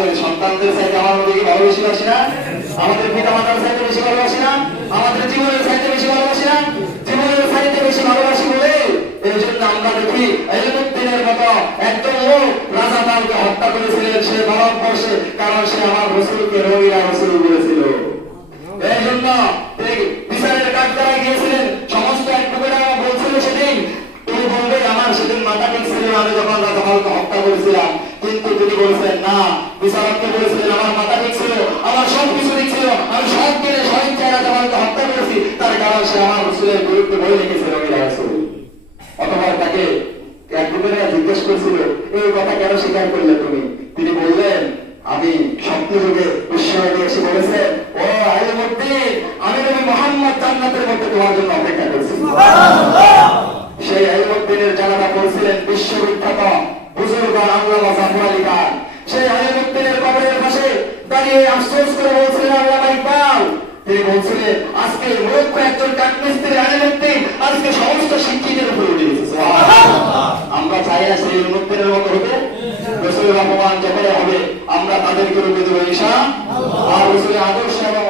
আমাদের সন্তানদের চাইতে আমার নবীকে ভালোবেসে বাসি না? আমাদের পিতা মাতার চাইতে বেশি ভালোবাসি না? আমাদের জীবনের চাইতে বেশি ভালোবাসি না? জীবনের চাইতে বেশি ভালোবাসি বলে এই জন্য আমরা দেখি ইলমুদ্দিনের মতো একজন লোক রাজা পালকে হত্যা করেছিলেন সে ভারতবর্ষে, কারণ সে আমার রসুলকে নবীরা রসুল বলেছিল। এই জন্য বিচারের কাঠগড়ায় গিয়েছিলেন, সমস্ত অ্যাডভোকেটরা বলছিল সেদিন তিনি বলবে আমার সেদিন মাথা ঠিক ছিল আমি যখন রাজা পালকে হত্যা করেছিলাম, কিন্তু তিনি বলেছেন না, বিচারককে বলেছিলেন আমার মাথা ঠিক ছিল, আমার সবকিছু ঠিক ছিল, আমি সব দিনে স্বইচ্ছায় রাজা পালকে হত্যা করেছি, তার কারণ সে আমার রসুলের বিরুদ্ধে বই লিখেছে নবীরা রসুল। অথবা তাকে অ্যাডভোকেটরা জিজ্ঞেস করছিল এই কথা কেন স্বীকার করলে তুমি? তিনি বললেন আমি স্বপ্নযুগে ঈশ্বরকে এসে বলেছেন ও ইলমুদ্দিন আমি নবী মুহাম্মদ জান্নাতের মধ্যে তোমার জন্য অপেক্ষা করছি। সেই ইলমুদ্দিনের জানাজা পড়ছিলেন বিশ্ববিখ্যাত বুজুর্গ আল্লামা জাফর আলী খান। সেই ইলমুদ্দিনের কবরের পাশে দাঁড়িয়ে আফসোস করে বলছিলেন আল্লামা ইকবাল, তিনি বলছিলেন আজকে মূর্খ একজন কাঠমিস্ত্রি ইলমুদ্দিন আজকে সমস্ত শিক্ষিতের উপরে উঠে গেছে। আমরা চাই না সেই ইলমুদ্দিনের মতো হতে? রসুলের অপমান যখন হবে আমরা তাদেরকে রুখে দেবো ইনশাআল্লাহ। আর রসুলের আদর্শ এবং